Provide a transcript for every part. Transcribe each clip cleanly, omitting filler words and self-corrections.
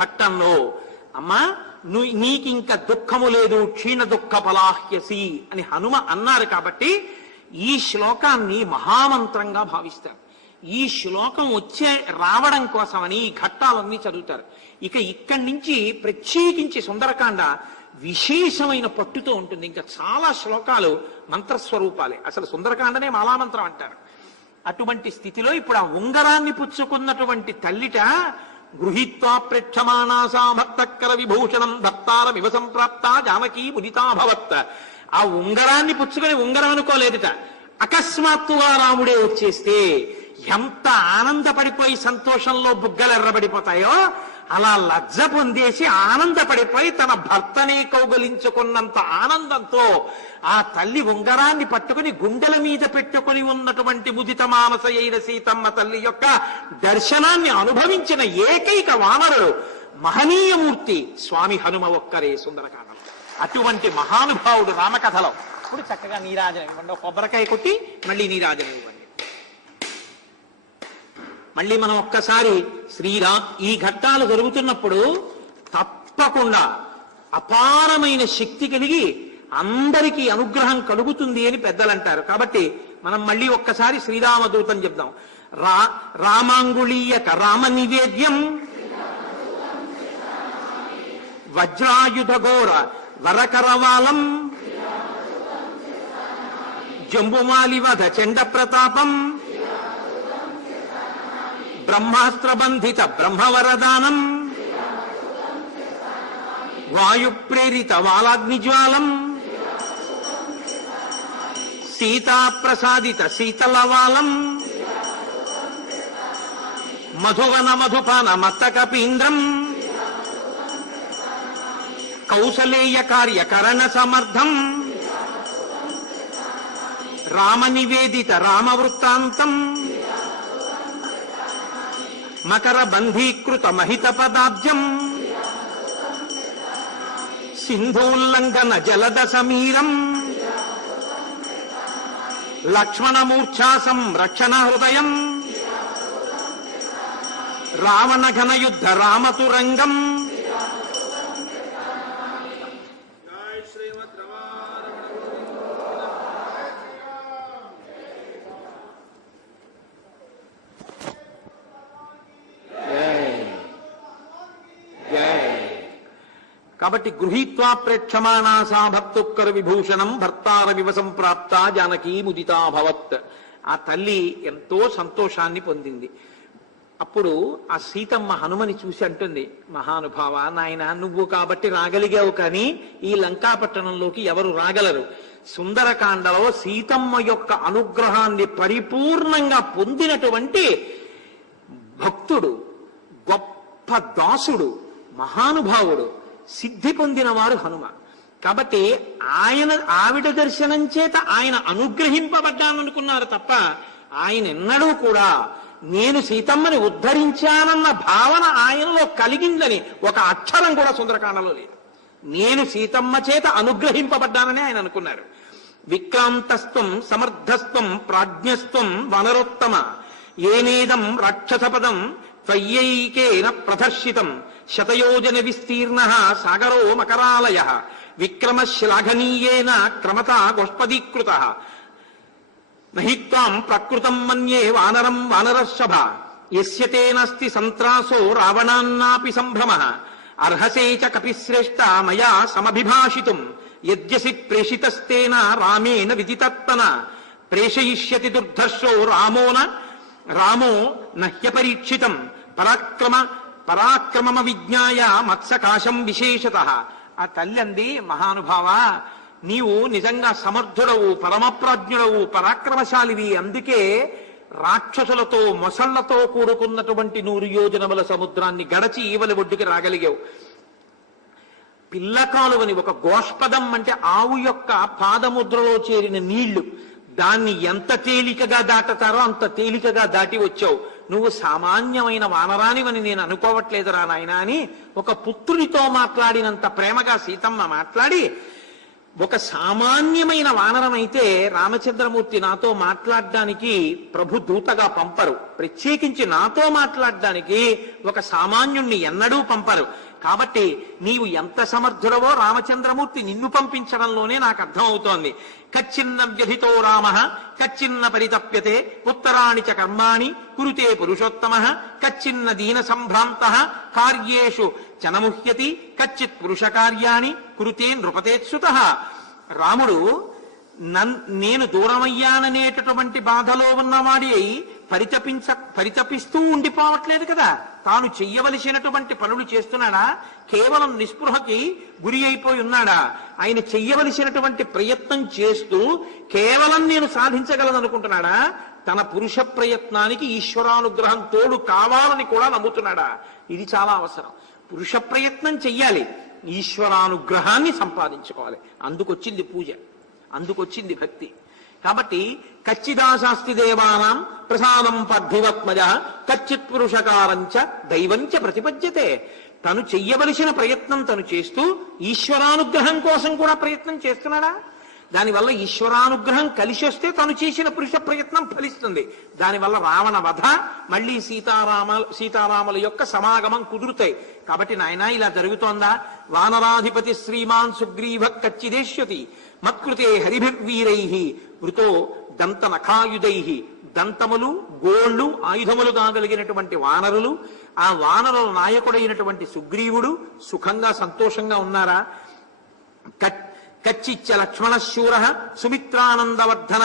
ఘట్టంలో అమ్మా నీకింక దుఃఖము లేదు, క్షీణ దుఃఖ పలాహ్యసి అని హనుమ అన్నారు. కాబట్టి ఈ శ్లోకాన్ని మహామంత్రంగా భావిస్తారు. ఈ శ్లోకం రావడం కోసమని ఈ ఘట్టాలన్నీ చదువుతారు. ఇక ఇక్కడి నుంచి ప్రత్యేకించి సుందరకాండ విశేషమైన పట్టుతో ఉంటుంది. ఇంకా చాలా శ్లోకాలు మంత్రస్వరూపాలే. అసలు సుందరకాండనే మాలామంత్రం అంటారు. అటువంటి స్థితిలో ఇప్పుడు ఆ ఉంగరాన్ని పుచ్చుకున్నటువంటి తల్లిట గృహీత్వా ప్రేక్షమాణాసా భక్తకర విభూషణం భక్తారమివ సంప్రాప్త జానకీ ముదితాభవత్. ఆ ఉంగరాన్ని పుచ్చుకొని ఉంగరం అనుకోలేదుట. అకస్మాత్తుగా రాముడే వచ్చేస్తే ఎంత ఆనందపడిపోయి సంతోషంలో బుగ్గలెర్రబడిపోతాయో అలా లజ్జ పొందేసి ఆనందపడిపోయి తన భర్తనే కౌగలించుకున్నంత ఆనందంతో ఆ తల్లి ఉంగరాన్ని పట్టుకుని గుండెల మీద పెట్టుకుని ఉన్నటువంటి ముదిత మానస అయిన సీతమ్మ తల్లి యొక్క దర్శనాన్ని అనుభవించిన ఏకైక వానరుడు మహనీయమూర్తి స్వామి హనుమ ఒక్కరే సుందరకాండం. అటువంటి మహానుభావుడు రామకథలో. ఇప్పుడు చక్కగా నీరాజనం ఇవ్వండి. కొబ్బరికాయ కొట్టి మళ్ళీ నీరాజనం ఇవ్వండి. మళ్ళీ మనం ఒక్కసారి ఈ ఘట్టాలు జరుగుతున్నప్పుడు తప్పకుండా అపారమైన శక్తి కలిగి అందరికీ అనుగ్రహం కలుగుతుంది అని పెద్దలు అంటారు. కాబట్టి మనం మళ్ళీ ఒక్కసారి శ్రీరామదూతం చెప్దాం. రామాంగుళీయక రామ నివేద్యం వజ్రాయుధ ఘోర వరకరవాలం జంబుమాలివధ చండ ప్రతాపం బ్రహ్మాస్త్రబంధిత బ్రహ్మవరదానం వాయుప్రేరిత వాలాగ్నిజ్వాలం సీతాప్రసాదిత శీతలవాలం మధువన మధుపాన మత్తకపీంద్రం కౌసలేయ కార్యకరణ సమర్థం రామనివేదిత రామవృత్తాంతం మకర బంధీకృత మహిత పదాబ్జం సింధూల్లంఘన జలద సమీరం లక్ష్మణమూర్ఛా సంరక్షణ హృదయం రావణ ఘనయుద్ధ రామతురంగం. కాబట్టి గృహీత్వా ప్రేక్షమాణాసా భక్తుక్కర విభూషణం భర్తారమివ సంప్రాప్త జానకీ ముదితాభవత్. ఆ తల్లి ఎంతో సంతోషాన్ని పొందింది. అప్పుడు ఆ సీతమ్మ హనుమని చూసి అంటుంది, మహానుభావ నాయన నువ్వు కాబట్టి రాగలిగావు, కానీ ఈ లంకాపట్టణంలోకి ఎవరు రాగలరు? సుందరకాండలో సీతమ్మ యొక్క అనుగ్రహాన్ని పరిపూర్ణంగా పొందినటువంటి భక్తుడు, గొప్ప దాసుడు, మహానుభావుడు, సిద్ధి పొందినవారు హనుమ. కాబట్టి ఆవిడ దర్శనం చేత ఆయన అనుగ్రహింపబడ్డాననుకున్నారు తప్ప ఆయన ఎన్నడూ కూడా నేను సీతమ్మని ఉద్ధరించానన్న భావన ఆయనలో కలిగిందని ఒక అక్షరం కూడా సుందరకాండలో లేదు. నేను సీతమ్మ చేత అనుగ్రహింపబడ్డానని ఆయన అనుకున్నారు. విక్రాంతస్త్వం సమర్థస్త్వం ప్రాజ్ఞస్త్వం వనరోత్తమ ఏనేదం రాక్షసపదం త్వయ్యైకేన ప్రదర్శితం శతయోజన విస్తీర్ణ సాగరో మకరాలయ విక్రమ శ్లాఘనీయేన క్రమత గోష్పదీకృత నహిత్వాం ప్రకృతం మన్యే వానరం వానరర్షభ యస్య తేనాస్తి సంత్రాసో రావణాన్నాపి సంభ్రమ అర్హసే చ కపిశ్రేష్ఠ మయా సమభిభాషితుం యద్యసి ప్రేషితస్తేన రామేణ విదితత్తన ప్రేషయిష్యతి దుర్ధర్షో రామో నహ్యపరీక్షితం పరాక్రమ విజ్ఞాయ మత్సకాశం విశేషతః. ఆ తల్లి అంది, మహానుభావ నీవు నిజంగా సమర్థుడవు, పరమప్రాజ్ఞుడవు, పరాక్రమశాలివి. అందుకే రాక్షసులతో మొసళ్లతో కూడుకున్నటువంటి 100 యోజనముల సముద్రాన్ని గడచి ఈవలి ఒడ్డుకి రాగలిగావు. పిల్లకాలువని ఒక గోష్పదం అంటే ఆవు యొక్క పాదముద్రలో చేరిన నీళ్లు, దాన్ని ఎంత తేలికగా దాటతారో అంత తేలికగా దాటి వచ్చావు. నువ్వు సామాన్యమైన వానరానివని నేను అనుకోవట్లేదురా నాయన అని ఒక పుత్రునితో మాట్లాడినంత ప్రేమగా సీతమ్మ మాట్లాడి ఒక సామాన్యమైన వానరం అయితే రామచంద్రమూర్తి నాతో మాట్లాడడానికి ప్రభు దూతగా పంపరు. ప్రత్యేకించి నాతో మాట్లాడడానికి ఒక సామాన్యుణ్ణి ఎన్నడూ పంపరు. కాబట్టి నీవు ఎంత సమర్థుడవో రామచంద్రమూర్తి నిన్ను పంపించడంలోనే నాకు అర్థం అవుతోంది. కచ్చిన్న వ్యధితో రామ కచ్చిన్న పరితప్యతే ఉత్తరాణి చ కర్మాణి కురుతే పురుషోత్తమ కచ్చిన్న దీన సంభ్రాంత కార్యేషు చనముహ్యతి కచ్చిత్ పురుష కార్యాణి కురుతే నృపతేత్సుత. రాముడు నేను దూరమయ్యాననేటటువంటి బాధలో ఉన్నవాడి పరితపిస్తూ ఉండిపోవట్లేదు కదా. తాను చెయ్యవలసినటువంటి పనులు చేస్తున్నాడా? కేవలం నిస్పృహకి గురి అయిపోయి ఉన్నాడా? ఆయన చెయ్యవలసినటువంటి ప్రయత్నం చేస్తూ కేవలం నేను సాధించగలననుకుంటున్నాడా? తన పురుష ప్రయత్నానికి ఈశ్వరానుగ్రహం తోడు కావాలని కూడా నమ్ముతున్నాడా? ఇది చాలా అవసరం. పురుష ప్రయత్నం చెయ్యాలి, ఈశ్వరానుగ్రహాన్ని సంపాదించుకోవాలి. అందుకొచ్చింది పూజ, అందుకొచ్చింది భక్తి. కాబట్టి కచ్చిదాశాస్తి దేవానాం ప్రసాదం పద్ధివత్మజ కచ్చిత్ పురుషకారంచ దైవంచ ప్రతిపద్యతే. తను చెయ్యవలసిన ప్రయత్నం తను చేస్తూ ఈశ్వరానుగ్రహం కోసం కూడా ప్రయత్నం చేస్తున్నాడా? దానివల్ల ఈశ్వరానుగ్రహం కలిసి వస్తే తను చేసిన పురుష ప్రయత్నం ఫలిస్తుంది. దానివల్ల రావణ వధ, మళ్ళీ సీతారాముల యొక్క సమాగమం కుదురుతాయి. కాబట్టి నాయనా ఇలా జరుగుతోందా? వానరాధిపతి శ్రీమాన్ సుగ్రీవ కచ్చిదేశ్యతి మత్కృతే హరిభిర్వీరై వృతో దంత నఖాయుధై. దంతములు గోళ్లు ఆయుధములు కాగలిగినటువంటి వానరులు, ఆ వానరుల నాయకుడైనటువంటి సుగ్రీవుడు సుఖంగా సంతోషంగా ఉన్నారా? కచ్చిచ్చ లక్ష్మణశూర సుమిత్రానందవర్ధన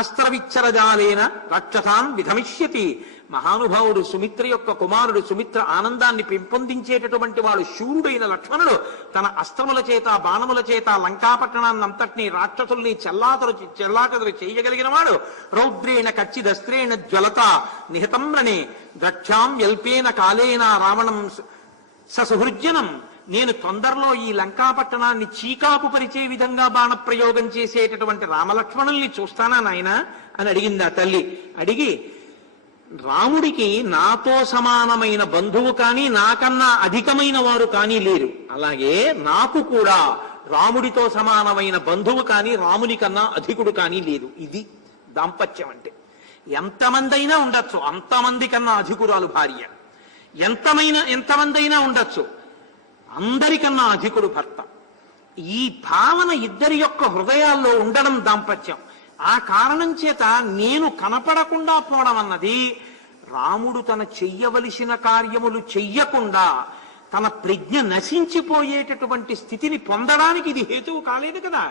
అస్త్రవిచ్చరజాలేన రాక్షసాన్ విధమిష్యతి. మహానుభావుడు సుమిత్ర యొక్క కుమారుడు, సుమిత్ర ఆనందాన్ని పెంపొందించేటటువంటి వాడు శూరుడైన లక్ష్మణుడు తన అస్త్రముల చేత బాణముల చేత లంకాపట్టణాన్ని అంతటినీ రాక్షసుల్ని చెల్లాటరు చేయగలిగిన వాడు. రౌద్రేణ కచ్చిదస్త్రేణ జ్వలత నిహతం రణే ద్రక్షాం యల్పేన కాలేన రావణం ససుహృజ్యనం. నేను తొందరలో ఈ లంకాపట్టణాన్ని చీకాకు పరిచే విధంగా బాణప్రయోగం చేసేటటువంటి రామలక్ష్మణుల్ని చూస్తానా నాయనా అని అడిగింది ఆ తల్లి. అడిగి రాముడికి నాతో సమానమైన బంధువు కానీ నాకన్నా అధికమైన వారు కానీ లేరు. అలాగే నాకు కూడా రాముడితో సమానమైన బంధువు కానీ రాముని కన్నా అధికుడు కానీ లేదు. ఇది దాంపత్యం అంటే. ఎంతమంది అయినా ఉండొచ్చు, అంతమంది కన్నా అధికురాలు భార్య. ఎంతమంది అయినా ఉండొచ్చు, అందరికన్నా అధికుడు భర్త. ఈ భావన ఇద్దరి యొక్క హృదయాల్లో ఉండడం దాంపత్యం. ఆ కారణం చేత నేను కనపడకుండా పోవడం అన్నది రాముడు తన చెయ్యవలసిన కార్యములు చెయ్యకుండా తన ప్రజ్ఞ నశించిపోయేటటువంటి స్థితిని పొందడానికి ఇది హేతువు కాలేదు కదా.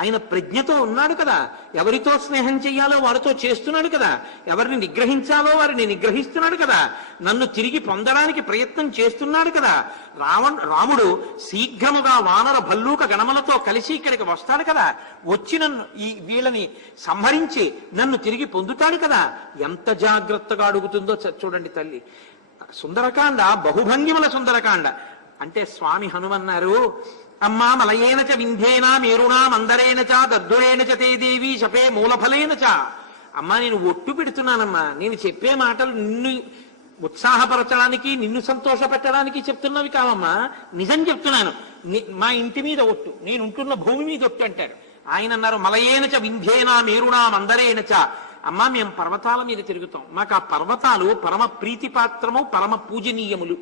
ఆయన ప్రజ్ఞతో ఉన్నాడు కదా. ఎవరితో స్నేహం చెయ్యాలో వారితో చేస్తున్నాడు కదా. ఎవరిని నిగ్రహించాలో వారిని నిగ్రహిస్తున్నాడు కదా. నన్ను తిరిగి పొందడానికి ప్రయత్నం చేస్తున్నాడు కదా. రాముడు శీఘ్రముగా వానర భల్లూక గణములతో కలిసి ఇక్కడికి వస్తాడు కదా. వచ్చి నన్ను వీళ్ళని సంహరించి నన్ను తిరిగి పొందుతాడు కదా. ఎంత జాగ్రత్తగా అడుగుతుందో చూడండి తల్లి. సుందరకాండ బహుభంగిముల సుందరకాండ అంటే స్వామి హనుమన్నారు, అమ్మా మలయేన చ వింధ్యేనా మేరుణా మందరేణ చ దద్దురేణ చ తే దేవి శపే మూలఫలేన చ. అమ్మా నేను ఒట్టు పెడుతున్నానమ్మా. నేను చెప్పే మాటలు నిన్ను ఉత్సాహపరచడానికి నిన్ను సంతోషపెట్టడానికి చెప్తున్నవి కావమ్మా, నిజం చెప్తున్నాను. మా ఇంటి మీద ఒట్టు, నేను ఉంటున్న భూమి మీద ఒట్టు అంటాడు. ఆయన అన్నారు మలయేన చ వింధ్యేనా మేరుణా మందరేణ చ. అమ్మా మేము పర్వతాల మీద తిరుగుతాం, మాకు ఆ పర్వతాలు పరమ ప్రీతిపాత్రము పరమ పూజనీయములు.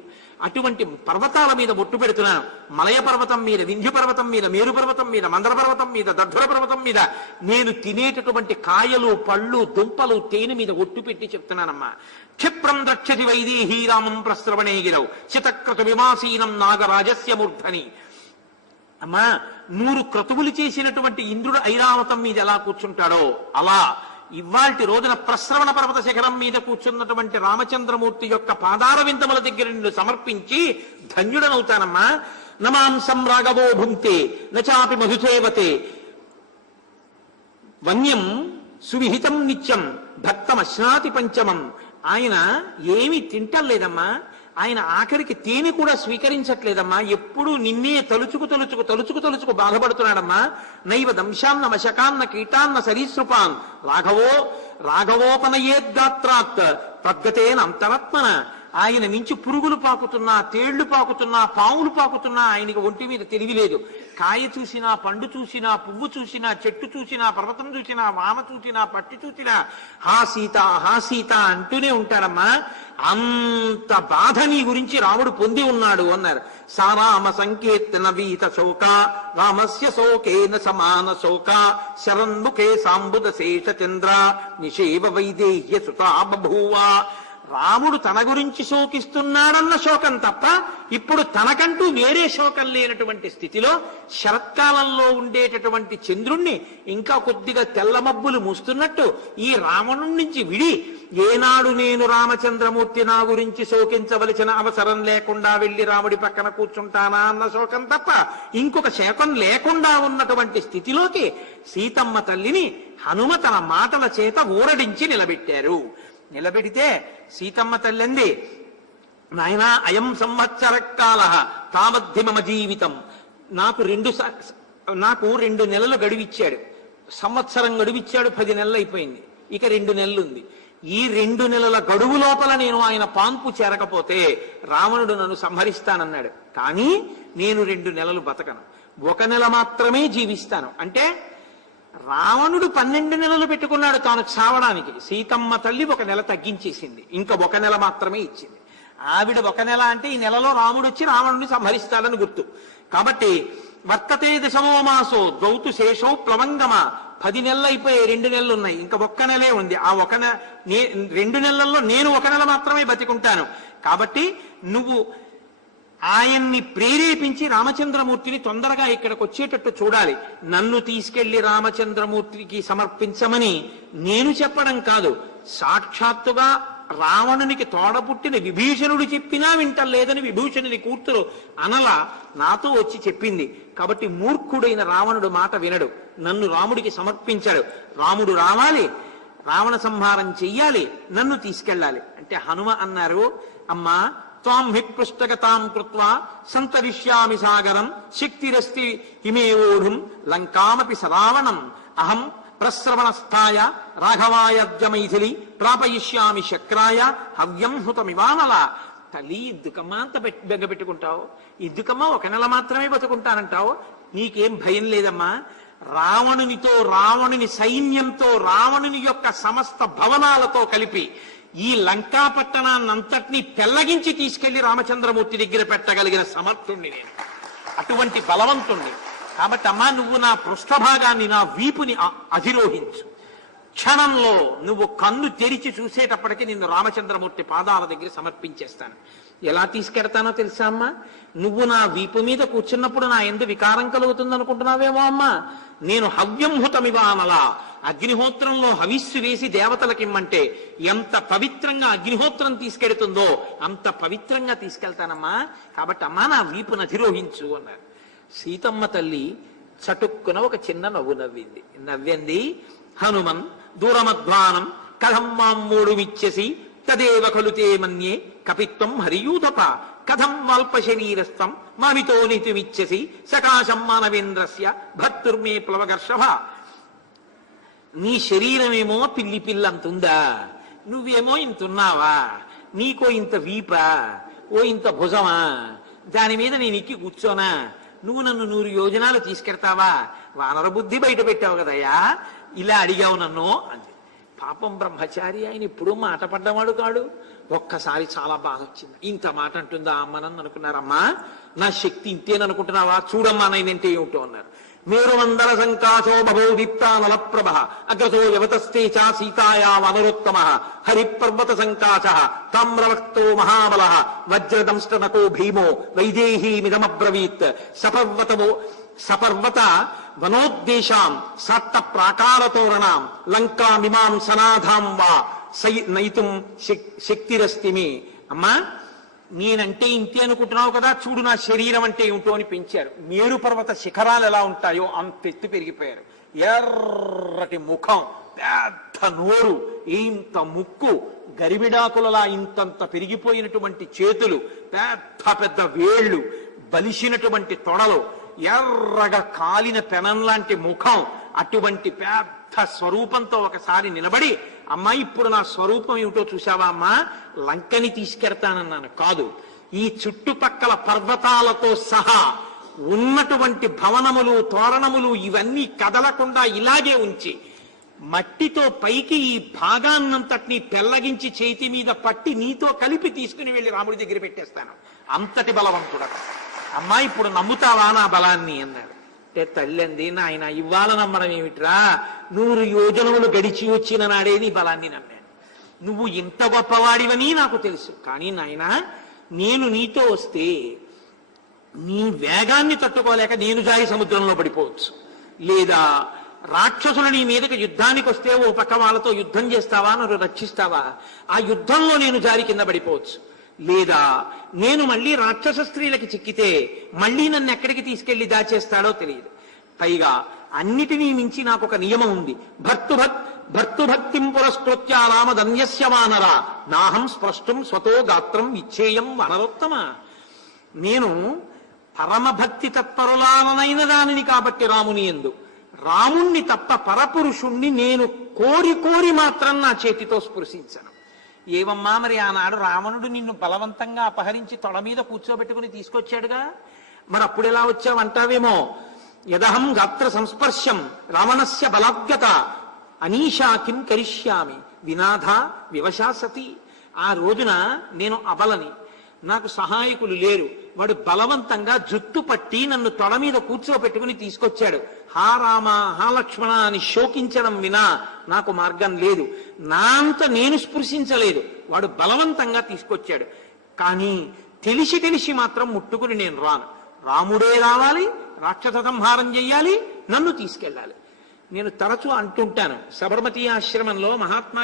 అటువంటి పర్వతాల మీద బొట్టు పెడుతున్నాను. మలయ పర్వతం మీద, వింధ్య పర్వతం మీద, మేరు పర్వతం మీద, మందర పర్వతం మీద, దద్ధుర పర్వతం మీద, నేను తినేటటువంటి కాయలు పళ్ళు దుంపలు తేనె మీద ఒట్టు పెట్టి చెప్తున్నానమ్మా. క్షిప్రం ద్రక్షతి వైదేహీ రామం ప్రస్రవణే గిరౌ శతక్రతు విమాసీనం నాగరాజస్య మూర్ధని. అమ్మా 100 క్రతువులు చేసినటువంటి ఇంద్రుడు ఐరావతం మీద ఎలా కూర్చుంటాడో అలా ఇవాల్టి రోజున ప్రస్రవణ పర్వత శిఖరం మీద కూర్చున్నటువంటి రామచంద్రమూర్తి యొక్క పాదార విందముల దగ్గర నిన్ను సమర్పించి ధన్యుడనవుతానమ్మా. నమాంసం రాఘవో భుంతే నచాపి మధుసేవతే వన్యం సువిహితం నిత్యం భక్తమశ్నాతి పంచమం. ఆయన ఏమి తింటలేదమ్మా. ఆయన ఆఖరికి తేనె కూడా స్వీకరించట్లేదమ్మా. ఎప్పుడూ నిన్నే తలుచుకు బాధపడుతున్నాడమ్మా. నైవ దంశాన్న మశకాన్న కీటాన్న సరీసృపాన్ రాఘవోపనయేద్గాత్రాత్ తద్గతేన అంతరాత్మన. ఆయన నుంచి పురుగులు పాకుతున్నా, తేళ్లు పాకుతున్నా, పాములు పాకుతున్నా ఆయనకి ఒంటి మీద తెలివిలేదు. కాయ చూసినా, పండు చూసినా, పువ్వు చూసినా, చెట్టు చూసినా, పర్వతం చూసినా, వామ చూసినా, పట్టి చూసినా హా సీత, హా సీత అంటూనే ఉంటారమ్మా. అంత బాధ నీ గురించి రాముడు పొంది ఉన్నాడు అన్నారు. సారామ సంకీర్తన వీత శోక రామస్య శోకేన సమాన శోక శరన్ముఖే సాంబుద శేష చంద్ర నిషేవ వైదేహ్య సుతా బభూవ. రాముడు తన గురించి శోకిస్తున్నాడన్న శోకం తప్ప ఇప్పుడు తనకంటూ వేరే శోకం లేనటువంటి స్థితిలో శరత్కాలంలో ఉండేటటువంటి చంద్రుణ్ణి ఇంకా కొద్దిగా తెల్లమబ్బులు మూస్తున్నట్టు ఈ రావణుడి నుంచి విడి ఏనాడు నేను రామచంద్రమూర్తి నా గురించి శోకించవలసిన అవసరం లేకుండా వెళ్లి రాముడి పక్కన కూర్చుంటానా అన్న శోకం తప్ప ఇంకొక శోకం లేకుండా ఉన్నటువంటి స్థితిలోకి సీతమ్మ తల్లిని హనుమ తన మాటల చేత ఊరడించి నిలబెట్టారు. నిలబెడితే సీతమ్మ తల్లింది, నాయనా అయం సంవత్సర కాల తావద్ధి మమ జీవితం. నాకు 2 నెలలు గడువిచ్చాడు. సంవత్సరం గడువిచ్చాడు, 10 నెలలు అయిపోయింది. ఇక 2 నెలలు ఉంది. ఈ 2 నెలల గడువు లోపల నేను ఆయన పాన్పు చేరకపోతే రావణుడు నన్ను సంహరిస్తానన్నాడు. కానీ నేను 2 నెలలు బతకను, 1 నెల మాత్రమే జీవిస్తాను. అంటే రావణుడు 12 నెలలు పెట్టుకున్నాడు తాను చావడానికి. సీతమ్మ తల్లి 1 నెల తగ్గించేసింది, ఇంకా 1 నెల మాత్రమే ఇచ్చింది. ఆవిడ 1 నెల అంటే ఈ నెలలో రాముడు వచ్చి రావణుడిని సంహరిస్తాడని గుర్తు. కాబట్టి వర్తతే దశమో మాసో ద్వౌతు శేషో ప్లవంగమ. 10 నెలలు అయిపోయి 2 నెలలు ఉన్నాయి, ఇంకా 1 నెలే ఉంది. ఆ 2 నెలల్లో నేను 1 నెల మాత్రమే బతికుంటాను. కాబట్టి నువ్వు ఆయన్ని ప్రేరేపించి రామచంద్రమూర్తిని తొందరగా ఇక్కడికి వచ్చేటట్టు చూడాలి. నన్ను తీసుకెళ్లి రామచంద్రమూర్తికి సమర్పించమని నేను చెప్పడం కాదు, సాక్షాత్తుగా రావణునికి తోడపుట్టిన విభీషణుడు చెప్పినా వింటలేదని విభూషణుని కూతురు అనల నాతో వచ్చి చెప్పింది. కాబట్టి మూర్ఖుడైన రావణుడు మాట వినడు, నన్ను రాముడికి సమర్పించాడు. రాముడు రావాలి, రావణ సంహారం చెయ్యాలి, నన్ను తీసుకెళ్ళాలి అంటే హనుమ అన్నారు, అమ్మా త్వాం హి పృష్టగతాం కృత్వా సంతరిష్యామి సాగరం శక్తిరస్తి హిమే ఓఢుం లంకామపి సరావణం అహం ప్రశ్రవణస్థాయ రాఘవాయద్య మైథిలి ప్రాపయిష్యామి శక్రాయ హవ్యం హుతమివానల. తల్లి ఎందుకమ్మా అంత బెగ్గబెట్టుకుంటావు? ఎందుకమ్మా 1 నెల మాత్రమే బతుకుంటానంటావు? నీకేం భయం లేదమ్మా? రావణునితో, రావణుని సైన్యంతో, రావణుని యొక్క సమస్త భవనాలతో కలిపి ఈ లంకా పట్టణాన్నంతటినీ పెళ్లగించి తీసుకెళ్లి రామచంద్రమూర్తి దగ్గర పెట్టగలిగిన సమర్థుణ్ణి నేను, అటువంటి బలవంతుణ్ణి. కాబట్టి అమ్మా నువ్వు నా పృష్ఠభాగాన్ని, నా వీపుని అధిరోహించు. క్షణంలో నువ్వు కన్ను తెరిచి చూసేటప్పటికీ నిన్ను రామచంద్రమూర్తి పాదాల దగ్గర సమర్పించేస్తాను. ఎలా తీసుకెడతానో తెలుసా అమ్మా? నువ్వు నా వీపు మీద కూర్చున్నప్పుడు నా ఎందు వికారం కలుగుతుంది అనుకుంటున్నావేమో అమ్మా? నేను హవ్యంహుతమివానలా, అగ్నిహోత్రంలో హవిస్సు వేసి దేవతలకిమ్మంటే ఎంత పవిత్రంగా అగ్నిహోత్రం తీసుకెడుతుందో అంత పవిత్రంగా తీసుకెళ్తానమ్మా. కాబట్టి అమ్మా నా వీపును అధిరోహించు అన్నారు. సీతమ్మ తల్లి చటుక్కున ఒక చిన్న నవ్వు నవ్వింది. హనుమన్ దూరమధ్వానం కథం మామ్మూడుమిచ్చేసి తదేవ ఖలుతే మన్యే కపిత్వం హరియూథప కథం వాల్ప శరీరస్థం మామితో నితిమిచ్చేసి సకాశం మానవేంద్రస్య భర్తుర్మే ప్లవగర్షభ. నీ శరీరమేమో పిల్లి పిల్లంతుందా, నువ్వేమో ఇంతున్నావా? నీకో ఇంత వీపా, ఓ ఇంత భుజమా, దాని మీద నేను ఎక్కి కూర్చోనా? నువ్వు నన్ను 100 యోజనాలు తీసుకెడతావా? వానర బుద్ధి బయట పెట్టావు కదయ్యా, ఇలా అడిగావు నన్ను అంది. పాపం బ్రహ్మచారి, ఆయన ఎప్పుడూ మాట పడ్డవాడు కాడు. ఒక్కసారి చాలా బాధ వచ్చింది. ఇంత మాట అంటుందా అమ్మనని అనుకున్నారమ్మా? నా శక్తి ఇంతేననుకుంటున్నావా? చూడమ్మా నేనంటే ఏమిటో అన్నారు. మేరుమందర సంకాశో బభో దీప్తానల ప్రభ అగ్రతో యవతస్తే చ సీతాయా వనరోత్తమ హరిపర్వత సంకాశ తామ్రవక్తో మహాబల వజ్రదంష్టనకో భీమో వైదేహీమిదమబ్రవీత్ సపర్వత వనోద్దేశాం సప్త ప్రాకారతోరణాం లంకామిమాం సనాధాం వా నయితుం శక్తిరస్తిమి. అమ్మా నేనంటే ఇంతే అనుకుంటున్నావు కదా, చూడు నా శరీరం అంటే ఏమిటో అని పెంచారు. మేరు పర్వత శిఖరాలు ఎలా ఉంటాయో అంత ఎత్తు పెరిగిపోయారు. ఎర్రటి ముఖం, పెద్ద నోరు, ఇంత ముక్కు, గరిబిడాకులలా ఇంతంత పెరిగిపోయినటువంటి చేతులు, పెద్ద పెద్ద వేళ్ళు, బలిసినటువంటి తొడలు, ఎర్రగా కాలిన పెనం లాంటి ముఖం, అటువంటి పెద్ద స్వరూపంతో ఒకసారి నిలబడి అమ్మా ఇప్పుడు నా స్వరూపం ఏమిటో చూసావా అమ్మా, లంకని తీసుకెడతానన్నాను. కాదు, ఈ చుట్టుపక్కల పర్వతాలతో సహా ఉన్నటువంటి భవనములు, తోరణములు ఇవన్నీ కదలకుండా ఇలాగే ఉంచి మట్టితో పైకి ఈ భాగాన్నంతటినీ పెళ్లగించి చేతి మీద పట్టి నీతో కలిపి తీసుకుని వెళ్ళి రాముడి దగ్గర పెట్టేస్తాను. అంతటి బలవంతుడు. అమ్మా ఇప్పుడు నమ్ముతావా నా బలాన్ని అన్నాడు. అంటే తల్లి అంది, నాయన ఇవాళ నమ్మడం ఏమిట్రా, 100 యోజనములు గడిచి వచ్చిన నాడే నీ బలాన్ని నమ్మాను. నువ్వు ఇంత గొప్పవాడివని నాకు తెలుసు. కానీ నాయన నేను నీతో వస్తే నీ వేగాన్ని తట్టుకోలేక నేను జారి సముద్రంలో పడిపోవచ్చు. లేదా రాక్షసులు నీ మీదకి యుద్ధానికి వస్తే ఓ పక్క వాళ్ళతో యుద్ధం చేస్తావా, నన్ను రక్షిస్తావా, ఆ యుద్ధంలో నేను జారి కింద పడిపోవచ్చు. లేదా నేను మళ్ళీ రాక్షస స్త్రీలకి చిక్కితే మళ్ళీ నన్ను ఎక్కడికి తీసుకెళ్లి దాచేస్తాడో తెలియదు. పైగా అన్నిటినీ మించి నాకు ఒక నియమం ఉంది. భర్తుభక్తిం పురస్కృత్య రామధన్యస్య వానర నాహం స్పృష్టం స్వతో గాత్రం విచ్చేయం వనరోత్తమ. నేను పరమభక్తి తత్పరులానైన దానిని కాబట్టి రాముని యందు రాముణ్ణి తప్ప పరపురుషుణ్ణి నేను కోరి కోరి మాత్రం నా చేతితో స్పృశించను. ఏవమ్మా మరి ఆనాడు రావణుడు నిన్ను బలవంతంగా అపహరించి తొడ మీద కూర్చోబెట్టుకుని తీసుకొచ్చాడుగా, మరి అప్పుడు ఎలా వచ్చావంటావేమో. యదహం గాత్ర సంస్పర్శం రావణస్య బలాద్గత అనీషా కిం కరిష్యామి వినాథ వివశా సతి. ఆ రోజున నేను అబలని, నాకు సహాయకులు లేరు. వాడు బలవంతంగా జుట్టు పట్టి నన్ను తొడ మీద కూర్చోబెట్టుకుని తీసుకొచ్చాడు. హా రామ హా లక్ష్మణ అని శోకించడం వినా నాకు మార్గం లేదు. నా అంత నేను స్పృశించలేదు, వాడు బలవంతంగా తీసుకొచ్చాడు. కానీ తెలిసి తెలిసి మాత్రం ముట్టుకుని నేను రాను. రాముడే రావాలి, రాక్షస సంహారం చెయ్యాలి, నన్ను తీసుకెళ్ళాలి. నేను తరచూ అంటుంటాను, సబర్మతి ఆశ్రమంలో మహాత్మా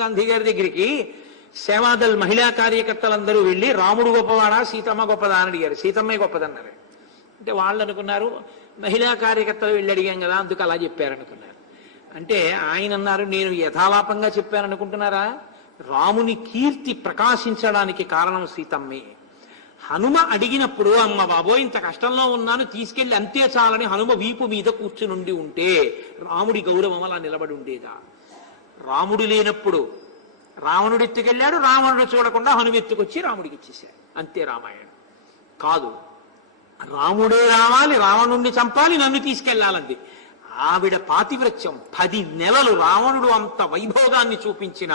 గాంధీ గారి దగ్గరికి సేవాదల్ మహిళా కార్యకర్తలందరూ వెళ్ళి రాముడు గొప్పవాడా సీతమ్మ గొప్పదా అని అడిగారు. సీతమ్మే గొప్పదన్నారు. అంటే వాళ్ళు అనుకున్నారు మహిళా కార్యకర్తలు వెళ్ళి అడిగాం కదా అందుకు అలా చెప్పారనుకున్నారు. అంటే ఆయన అన్నారు, నేను యథాలాపంగా చెప్పాననుకుంటున్నారా, రాముని కీర్తి ప్రకాశించడానికి కారణం సీతమ్మే. హనుమ అడిగినప్పుడు అమ్మ బాబోయ్ ఇంత కష్టంలో ఉన్నాను తీసుకెళ్లి అంతే చాలని హనుమ వీపు మీద కూర్చునుండి ఉంటే రాముడి గౌరవం అలా నిలబడి ఉండేదా? రాముడు లేనప్పుడు రావణుడు ఎత్తుకెళ్ళాడు, రావణుడు చూడకుండా హనుమ ఎత్తుకొచ్చి రాముడికి ఇచ్చేశాడు. అంతే రామాయణం. కాదు, రాముడే రావాలి, రావణుణ్ణి చంపాలి, నన్ను తీసుకెళ్లాలంది. ఆవిడ పాతివ్రత్యం. 10 నెలలు రావణుడు అంత వైభోగాన్ని చూపించిన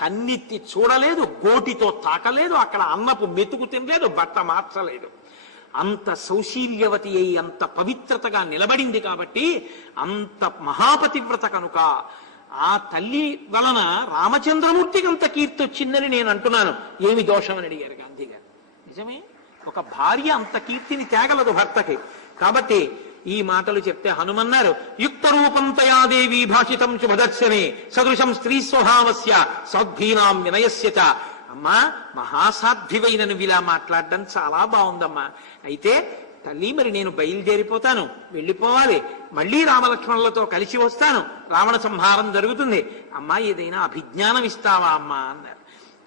కన్నెత్తి చూడలేదు, గోటితో తాకలేదు, అక్కడ అన్నపు మెతుకు తినలేదు, బట్ట మార్చలేదు. అంత సౌశీల్యవతి అయి అంత పవిత్రతగా నిలబడింది కాబట్టి అంత మహాపతివ్రత కనుక ఆ తల్లి వలన రామచంద్రమూర్తికి అంత కీర్తి వచ్చిందని నేను అంటున్నాను. ఏమి దోషం అని అడిగారు గాంధీ గారు. నిజమే, ఒక భార్య అంత కీర్తిని తేగలదు భర్తకి. కాబట్టి ఈ మాటలు చెప్తే హనుమన్నారు, యుక్త రూపం తయాదేవి భాషితం శుభదర్శనే సదృశం స్త్రీ స్వభావస్య సద్భీనాం వినయస్య చ. అమ్మా మహాసాధ్వివైన నువ్వు ఇలా మాట్లాడడం చాలా బాగుందమ్మా. అయితే తల్లి మరి నేను బయలుదేరిపోతాను, వెళ్ళిపోవాలి, మళ్ళీ రామలక్ష్మణులతో కలిసి వస్తాను, రావణ సంహారం జరుగుతుంది. అమ్మా ఏదైనా అభిజ్ఞానం ఇస్తావా అమ్మా అన్నారు.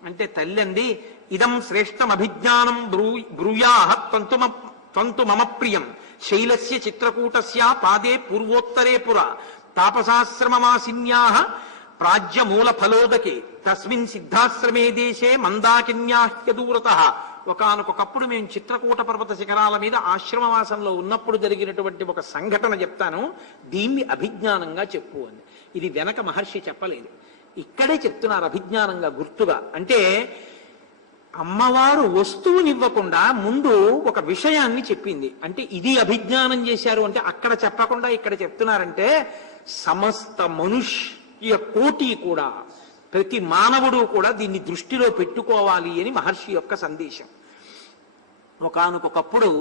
అంటే తల్లి అంది, ఇదం శ్రేష్టం అభిజ్ఞానం బ్రూయాహ త్వంతు మమ ప్రియం శైలస్య చిత్రకూటస్య పాదే పూర్వోత్తరే పుర తాపసాశ్రమమాసిన్యాః ప్రాజ్య మూల ఫలోదకే తస్మిన్ సిద్ధాశ్రమే దేశే మందాకిన్యాహ్యదూరతః. ఒకానొకప్పుడు మేము చిత్రకూట పర్వత శిఖరాల మీద ఆశ్రమవాసంలో ఉన్నప్పుడు జరిగినటువంటి ఒక సంఘటన చెప్తాను, దీన్ని అభిజ్ఞానంగా చెప్పు అని. ఇది వెనక మహర్షి చెప్పలేదు, ఇక్కడే చెప్తున్నారు అభిజ్ఞానంగా గుర్తుగా. అంటే అమ్మవారు వస్తువునివ్వకుండా ముందు ఒక విషయాన్ని చెప్పింది. అంటే ఇది అభిజ్ఞానం చేశారు అంటే అక్కడ చెప్పకుండా ఇక్కడ చెప్తున్నారంటే సమస్త మనుష్య కోటి కూడా, ప్రతి మానవుడు కూడా దీన్ని దృష్టిలో పెట్టుకోవాలి అని మహర్షి యొక్క సందేశం. ఒకానొకప్పుడు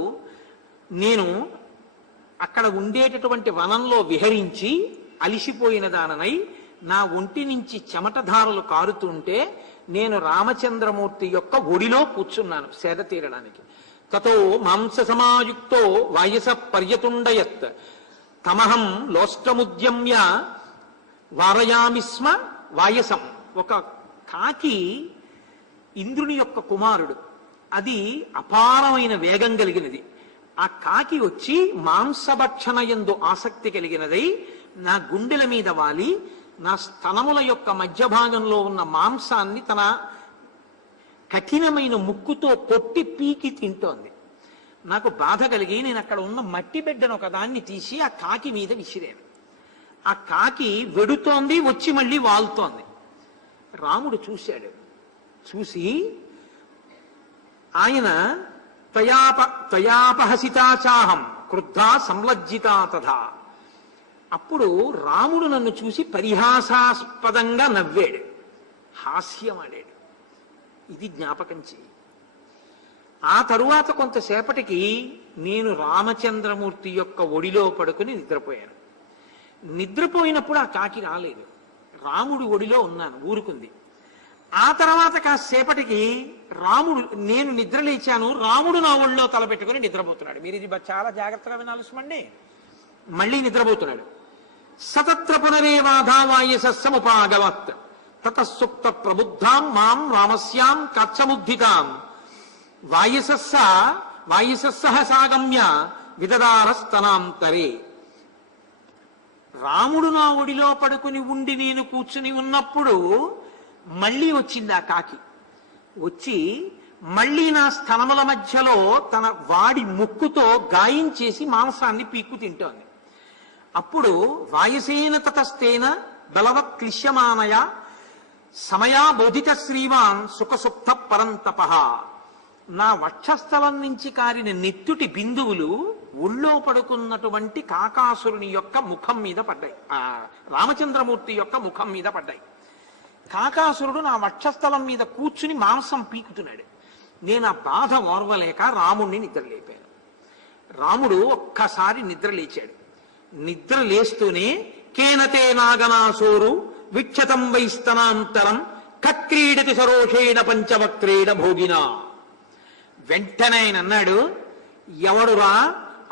నేను అక్కడ ఉండేటటువంటి వనంలో విహరించి అలిసిపోయిన దాననై నా ఒంటి నుంచి చెమటధారలు కారుతుంటే నేను రామచంద్రమూర్తి యొక్క ఒడిలో కూర్చున్నాను సేద తీరడానికి. తతో మాంస సమాయుక్తో వాయస పర్యతుండయత్ తమహం లోష్టముద్యమ్య వారయామిస్మ వాయసం. ఒక కాకి ఇంద్రుని యొక్క కుమారుడు, అది అపారమైన వేగం కలిగినది. ఆ కాకి వచ్చి మాంసభక్షణ యందు ఆసక్తి కలిగినదై నా గుండెల మీద వాలి నా స్తనముల యొక్క మధ్య భాగంలో ఉన్న మాంసాన్ని తన కఠినమైన ముక్కుతో కొట్టి పీకి తింటోంది. నాకు బాధ కలిగి నేను అక్కడ ఉన్న మట్టి బిడ్డను ఒకదాన్ని తీసి ఆ కాకి మీద విసిరాను. ఆ కాకి వెడుతోంది, వచ్చి మళ్ళీ వాలుతోంది. రాముడు చూశాడు. చూసి ఆయన త్వయాపహసితాచాహం క్రుద్ధా సంలజ్జితా తథా. అప్పుడు రాముడు నన్ను చూసి పరిహాసాస్పదంగా నవ్వాడు, హాస్యమాడాడు. ఇది జ్ఞాపకం చేయి. ఆ తరువాత కొంతసేపటికి నేను రామచంద్రమూర్తి యొక్క ఒడిలో పడుకుని నిద్రపోయాను. నిద్రపోయినప్పుడు ఆ కాకి రాలేదు. రాముడి ఒడిలో ఉన్నాను, ఊరుకుంది. ఆ తర్వాత కాసేపటికి నేను నిద్ర లేచాను, రాముడు నా ఒళ్ళో తలపెట్టుకుని నిద్రపోతున్నాడు. మీరు ఇది చాలా జాగ్రత్తగా వినాలి సుమండి. మళ్ళీ నిద్రపోతున్నాడు. సతత్ర పునరేవాధావాయసముపాగవత్ తతసుప్త ప్రబుద్ధాం మాం రామస్యాం కచ్చముద్ధితాం వాయసస్సహ సాగమ్య విదదారస్తనాంతరే. రాముడు నా ఒడిలో పడుకుని ఉండి నేను కూర్చుని ఉన్నప్పుడు మళ్ళీ వచ్చింది ఆ కాకి. వచ్చి మళ్ళీ నా స్తనముల మధ్యలో తన వాడి ముక్కుతో గాయం చేసి మాంసాన్ని పీక్కు తింటోంది. అప్పుడు వాయసేన తతస్తేన బలవత్ క్లిశ్యమానయ సమయా బోధిత శ్రీవాన్ సుఖసుప్త పరంతప. నా వక్షస్థలం నుంచి కారిన నెత్తుటి బిందువులు ఒళ్ళో పడుకున్నటువంటి కాకాసురుని యొక్క ముఖం మీద పడ్డాయి, రామచంద్రమూర్తి యొక్క ముఖం మీద పడ్డాయి. కాకాసురుడు నా వక్షస్థలం మీద కూర్చుని మాంసం పీకుతున్నాడు. నేను ఆ బాధ ఓర్వలేక రాముణ్ణి నిద్రలేపాను. రాముడు ఒక్కసారి నిద్ర లేచాడు. నిద్ర లేస్తూనే కేనతే నాగనాసోరు విక్షతం వైస్తనాంతరం కక్రీడతి సరోషేణ పంచవక్రేణ భోగినా. వెంటనే ఆయన అన్నాడు, ఎవడురా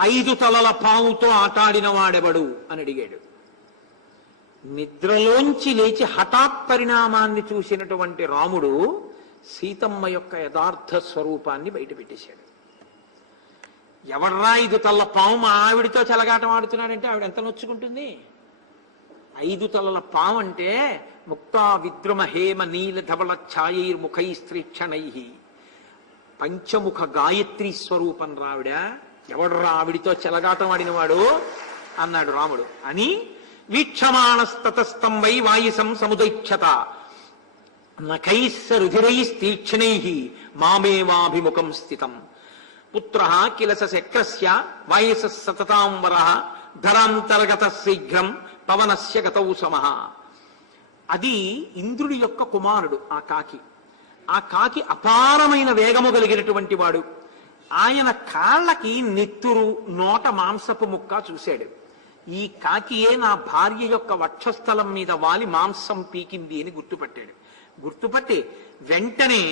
5 తలల పాముతో ఆటాడిన వాడెవడు అని అడిగాడు. నిద్రలోంచి లేచి హఠాత్ పరిణామాన్ని చూసినటువంటి రాముడు సీతమ్మ యొక్క యథార్థ స్వరూపాన్ని బయటపెట్టేశాడు. ఎవడ్రా 5 తలల పాము మా ఆవిడితో చెలగాటం ఆడుతున్నాడంటే ఆవిడ ఎంత నొచ్చుకుంటుంది? 5 తలల పాము అంటే ముక్తా విద్రుమ హేమ నీల ధవళ ఛాయైర్ముఖై స్త్రీక్షణై పంచముఖ గాయత్రి స్వరూపం రావిడ. ఎవడ్రా ఆవిడితో చెలగాటం ఆడినవాడు అన్నాడు రాముడు. అని వీక్షమాణస్తతస్తం వై వాయుసం సముదైక్షత నఖైస్స రుధిరైస్తీక్షణై మామేవాభిముఖం స్థితం పుత్ర కిల శక్రస్య వాయస సతతాం వరః ధరాంతర్గత శీఘ్రం పవనస్య గతౌ సమః. అది ఇంద్రుడి యొక్క కుమారుడు ఆ కాకి. ఆ కాకి అపారమైన వేగము కలిగినటువంటి వాడు. ఆయన కాళ్ళకి నెత్తురు, నోట మాంసపు ముక్క చూశాడు. ఈ కాకియే నా భార్య యొక్క వక్షస్థలం మీద వాలి మాంసం పీకింది అని గుర్తుపట్టాడు. గుర్తుపట్టి వెంటనే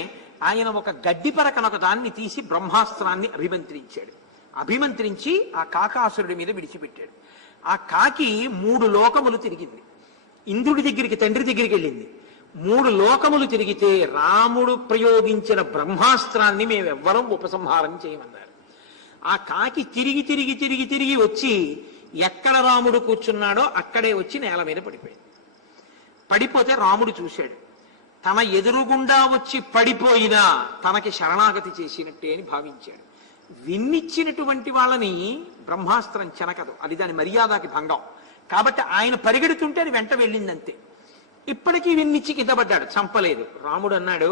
ఆయన ఒక గడ్డి పరకనొక దాన్ని తీసి బ్రహ్మాస్త్రాన్ని అభిమంత్రించాడు. అభిమంత్రించి ఆ కాకాసురుడి మీద విడిచిపెట్టాడు. ఆ కాకి 3 లోకములు తిరిగింది. ఇంద్రుడి దగ్గరికి, తండ్రి దగ్గరికి వెళ్ళింది. 3 లోకములు తిరిగితే రాముడు ప్రయోగించిన బ్రహ్మాస్త్రాన్ని మేమెవ్వరం ఉపసంహారం చేయమన్నారు. ఆ కాకి తిరిగి తిరిగి తిరిగి తిరిగి వచ్చి ఎక్కడ రాముడు కూర్చున్నాడో అక్కడే వచ్చి నేల మీద పడిపోయింది. పడిపోతే రాముడు చూశాడు. తన ఎదురుగుండా వచ్చి పడిపోయినా తనకి శరణాగతి చేసినట్టే అని భావించాడు. విన్నిచ్చినటువంటి వాళ్ళని బ్రహ్మాస్త్రం చెనకదు, అది దాని మర్యాదకి భంగం. కాబట్టి ఆయన పరిగెడుతుంటే అది వెంట వెళ్ళిందంతే. ఇప్పటికీ విన్నిచ్చి కిందపడ్డాడు, చంపలేదు. రాముడు అన్నాడు,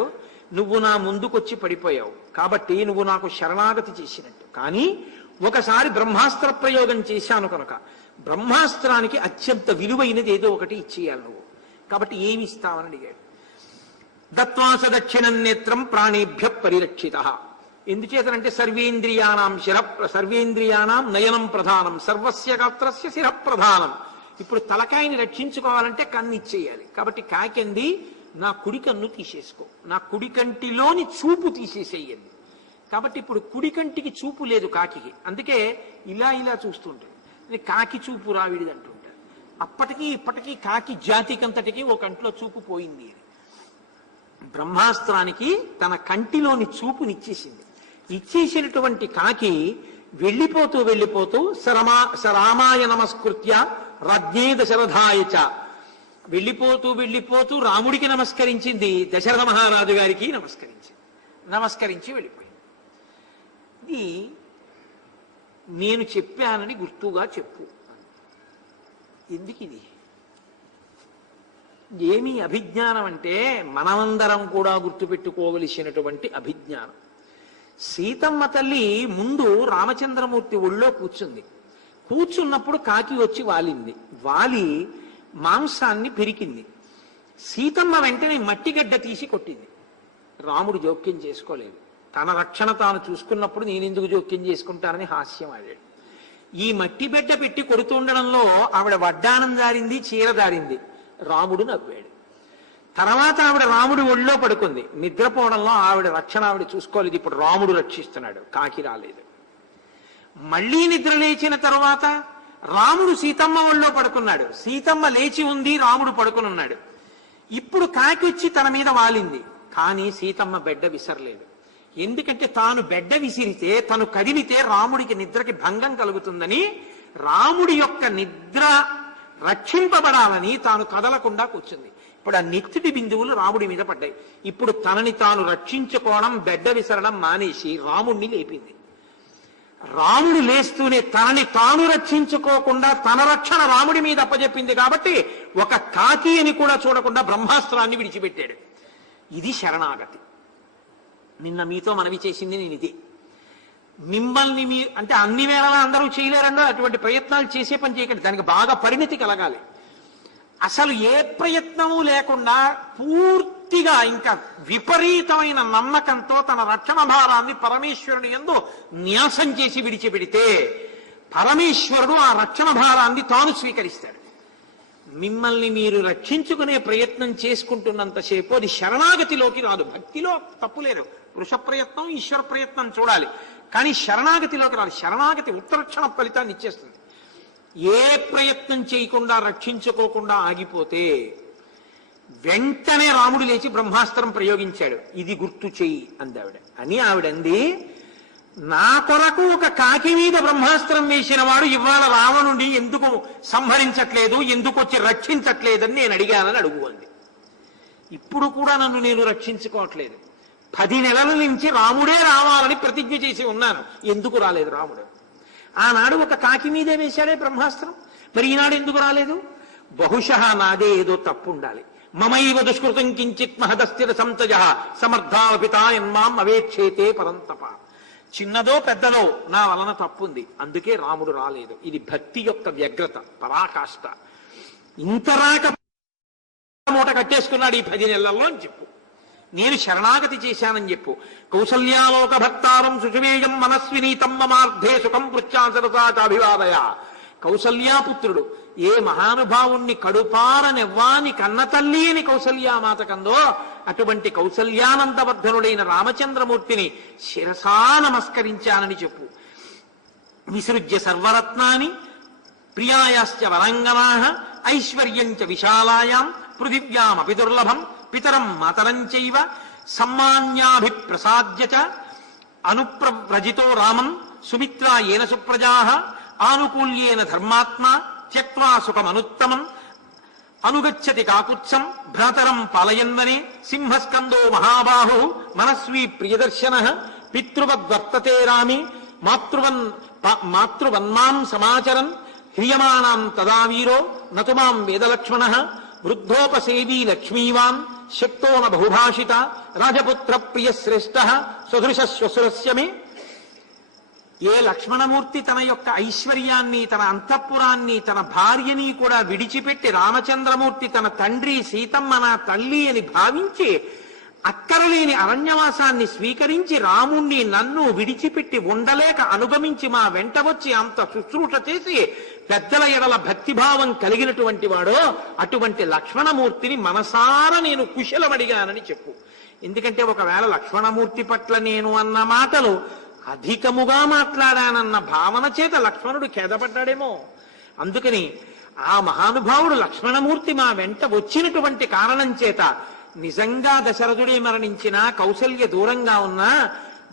నువ్వు నా ముందుకొచ్చి పడిపోయావు కాబట్టి నువ్వు నాకు శరణాగతి చేసినట్టు. కానీ ఒకసారి బ్రహ్మాస్త్ర ప్రయోగం చేశాను కనుక బ్రహ్మాస్త్రానికి అత్యంత విలువైనది ఏదో ఒకటి ఇచ్చేయాలి నువ్వు. కాబట్టి ఏమి ఇస్తావని అడిగాడు. దత్వాస దక్షిణం నేత్రం ప్రాణేభ్య పరిరక్షిత. ఎందుచేతనంటే సర్వేంద్రియాణం నయనం ప్రధానం సర్వస్య గాత్రస్య శిర ప్రధానం. ఇప్పుడు తలకాయని రక్షించుకోవాలంటే కన్ను ఇచ్చేయాలి. కాబట్టి కాకింది, నా కుడి కన్ను తీసేసుకో, నా కుడి కంటిలోని చూపు తీసేసేయండి. కాబట్టి ఇప్పుడు కుడి కంటికి చూపు లేదు కాకి, అందుకే ఇలా ఇలా చూస్తుంటాడు. కాకి చూపు రావిడిది అంటుంటాడు. అప్పటికీ ఇప్పటికీ కాకి జాతికంతటికి ఒక కంట్లో చూపు పోయింది. బ్రహ్మాస్త్రానికి తన కంటిలోని చూపునిచ్చేసింది. ఇచ్చేసినటువంటి కాకి వెళ్ళిపోతూ వెళ్ళిపోతూ సరామాయ నమస్కృత్య రాజ్ఞే దశరథాయ చ వెళ్ళిపోతూ వెళ్ళిపోతూ రాముడికి నమస్కరించింది, దశరథ మహారాజు గారికి నమస్కరించి వెళ్ళిపోయింది. ఇది నేను చెప్పానని గుర్తుగా చెప్పు. ఎందుకు ఇది? ఏమి అభిజ్ఞానం అంటే మనమందరం కూడా గుర్తుపెట్టుకోవలసినటువంటి అభిజ్ఞానం. సీతమ్మ తల్లి ముందు రామచంద్రమూర్తి ఒళ్ళో కూర్చున్నప్పుడు కాకి వచ్చి వాలి మాంసాన్ని పెరికింది. సీతమ్మ వెంటనే మట్టిగడ్డ తీసి కొట్టింది. రాముడు జోక్యం చేసుకోలేదు. తన రక్షణ తాను చూసుకున్నప్పుడు నేనెందుకు జోక్యం చేసుకుంటానని హాస్యం ఆడాడు. ఈ మట్టి బిడ్డ పెట్టి కొడుతుండడంలో ఆవిడ వడ్డానం జారింది, చీర జారింది. రాముడు నవ్వాడు. తర్వాత ఆవిడ రాముడి ఒళ్ళో పడుకుంది. నిద్రపోవడంలో ఆవిడ రక్షణ ఆవిడ చూసుకోలేదు. ఇప్పుడు రాముడు రక్షిస్తున్నాడు, కాకి రాలేదు. మళ్ళీ నిద్ర లేచిన తరువాత రాముడు సీతమ్మ ఒళ్ళో పడుకున్నాడు. సీతమ్మ లేచి ఉంది, రాముడు పడుకుని ఉన్నాడు. ఇప్పుడు కాకి వచ్చి తన మీద వాలింది. కానీ సీతమ్మ బెడ్డ విసరలేదు. ఎందుకంటే తాను బెడ్డ విసిరితే, తను కదిలితే రాముడికి నిద్రకి భంగం కలుగుతుందని, రాముడి యొక్క నిద్ర రక్షింపబడాలని తాను కదలకుండా కూర్చుంది. ఇప్పుడు ఆ నెత్తిటి బిందువులు రాముడి మీద పడ్డాయి. ఇప్పుడు తనని తాను రక్షించుకోవడం, బెడ్డ విసరడం మానేసి రాముడిని లేపింది. రాముడు లేస్తూనే తనని తాను రక్షించుకోకుండా తన రక్షణ రాముడి మీద అప్పచెప్పింది. కాబట్టి ఒక కాకి అని కూడా చూడకుండా బ్రహ్మాస్త్రాన్ని విడిచిపెట్టాడు. ఇది శరణాగతి. నిన్న మీతో మనవి చేసింది నేను ఇది. మిమ్మల్ని అంటే అన్ని వేళలా అందరూ చేయలేరన్నా అటువంటి ప్రయత్నాలు చేసే పని చేయకండి. దానికి బాగా పరిణతి కలగాలి. అసలు ఏ ప్రయత్నము లేకుండా పూర్తిగా ఇంకా విపరీతమైన నమ్మకంతో తన రక్షణ భారాన్ని పరమేశ్వరుని యందు న్యాసం చేసి విడిచిపెడితే పరమేశ్వరుడు ఆ రక్షణ భారాన్ని తాను స్వీకరిస్తాడు. మిమ్మల్ని మీరు రక్షించుకునే ప్రయత్నం చేసుకుంటున్నంతసేపు అది శరణాగతిలోకి రాదు. భక్తిలో తప్పులేదు. వృష ప్రయత్నం, ఈశ్వర ప్రయత్నం చూడాలి. కానీ శరణాగతిలోకి రాదు. శరణాగతి ఉత్తరక్షణ ఫలితాన్ని ఇచ్చేస్తుంది. ఏ ప్రయత్నం చేయకుండా రక్షించుకోకుండా ఆగిపోతే వెంటనే రాముడు లేచి బ్రహ్మాస్త్రం ప్రయోగించాడు. ఇది గుర్తు చెయ్యి అంది ఆవిడ. అని ఆవిడంది, నా కొరకు ఒక కాకి మీద బ్రహ్మాస్త్రం వేసిన వాడు ఇవాళ రావణుడి ఎందుకు సంహరించట్లేదు, ఎందుకు వచ్చి రక్షించట్లేదని నేను అడిగానని అడుగు అంది. ఇప్పుడు కూడా నన్ను నేను రక్షించుకోవట్లేదు. 10 నెలల నుంచి రాముడే రావాలని ప్రతిజ్ఞ చేసి ఉన్నాను. ఎందుకు రాలేదు రాముడు? ఆనాడు ఒక కాకి మీదే వేశాడే బ్రహ్మాస్త్రం. మరి ఈనాడు ఎందుకు రాలేదు? బహుశः నాదే ఏదో తప్పు ఉండాలి. మమైవ దుష్కృతం కించిత్ మహదస్థిర సంతజ సమర్థాపితాయన్మాం అవేక్షేతే పరంతప. చిన్నదో పెద్దదో నా వలన తప్పుంది, అందుకే రాముడు రాలేదు. ఇది భక్తి యొక్క వ్యగ్రత, పరాకాష్ట. ఇంత రాక మూట కట్టేసుకున్నాడు ఈ 10 నెలల్లో అని చెప్పు. నేను శరణాగతి చేశానని చెప్పు. కౌసల్యాలోక భక్తారం శుచిమేయం మనస్వినీతం మమార్థే సుఖం పృచ్ఛాసరసాభివాదయ. కౌసల్యాపుత్రుడు ఏ మహానుభావుణ్ణి కడుపారనెవ్వాని కన్న తల్లి అని కౌసల్యామాత కందో అటువంటి కౌసల్యానందవర్ధనుడైన రామచంద్రమూర్తిని శిరసా నమస్కరించానని చెప్పు. విసృజ్య సర్వరత్నాని ప్రియాయాశ్చ వరంగనాః ఐశ్వర్యంచ విశాలాయాం పృథివ్యామపి దుర్లభం పితరం మాతరం చైవ సమ్మాన్యాభిప్రసాద్య చ అనుప్రవ్రజితో రామం సుమిత్రా ఏన సుప్రజాః ఆనుకూల్యేన ధర్మాత్మా త్యక్వా సుఖమనుత్తమం అనుగచ్చతి కాకుత్సం భ్రాతరం పాలయన్వనే సింహస్కందో మహాబాహు మనస్వీ ప్రియదర్శనః పితృవద్వర్తతే రామి మాతృవన్మాం సమాచరన్ హ్రియమాణాం తదా వీరో నతుమాం వేదలక్ష్మణః వృద్ధోపసేవీ లక్ష్మీవాన్ శక్తో న బహుభాషిత రాజపుత్ర ప్రియ శ్రేష్ఠ స్వదృశ శ్వశురస్య మే. ఏ లక్ష్మణమూర్తి తన యొక్క ఐశ్వర్యాన్ని, తన అంతఃపురాన్ని, తన భార్యని కూడా విడిచిపెట్టి రామచంద్రమూర్తి తన తండ్రి సీతమ్మ నా తల్లి అని భావించి అక్కరలేని అరణ్యవాసాన్ని స్వీకరించి రాముణ్ణి నన్ను విడిచిపెట్టి ఉండలేక అనుగమించి మా వెంట వచ్చి అంత శుశ్రూష చేసి పెద్దల ఎడల భక్తిభావం కలిగినటువంటి వాడో అటువంటి లక్ష్మణమూర్తిని మనసారా నేను కుశలమడిగానని చెప్పు. ఎందుకంటే ఒకవేళ లక్ష్మణమూర్తి పట్ల నేను అన్న మాటలు అధికముగా మాట్లాడానన్న భావన చేత లక్ష్మణుడు ఖేదపడ్డాడేమో. అందుకని ఆ మహానుభావుడు లక్ష్మణమూర్తి మా వెంట వచ్చినటువంటి కారణం చేత నిజంగా దశరథుడే మరణించినా, కౌసల్య దూరంగా ఉన్నా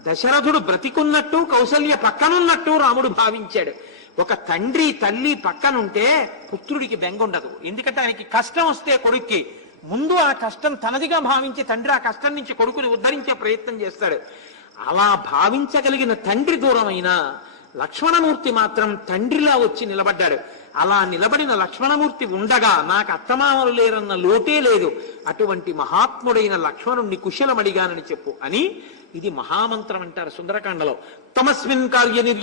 దశరథుడు బ్రతికున్నట్టు కౌసల్య పక్కనున్నట్టు రాముడు భావించాడు. ఒక తండ్రి తల్లి పక్కనుంటే పుత్రుడికి బెంగ ఉండదు. ఎందుకంటే ఆయనకి కష్టం వస్తే కొడుక్కి ముందు ఆ కష్టం తనదిగా భావించి తండ్రి ఆ కష్టం నుంచి కొడుకుని ఉద్ధరించే ప్రయత్నం చేస్తాడు. అలా భావించగలిగిన తండ్రి దూరమైన లక్ష్మణమూర్తి మాత్రం తండ్రిలా వచ్చి నిలబడ్డాడు. అలా నిలబడిన లక్ష్మణమూర్తి ఉండగా నాకు అత్తమామలు లేరన్న లోటే లేదు. అటువంటి మహాత్ముడైన లక్ష్మణుణ్ణి కుశలమడిగానని చెప్పు అని ఇది మహామంత్రం అంటారు సుందరకాండలో. తమస్మిన్ కార్య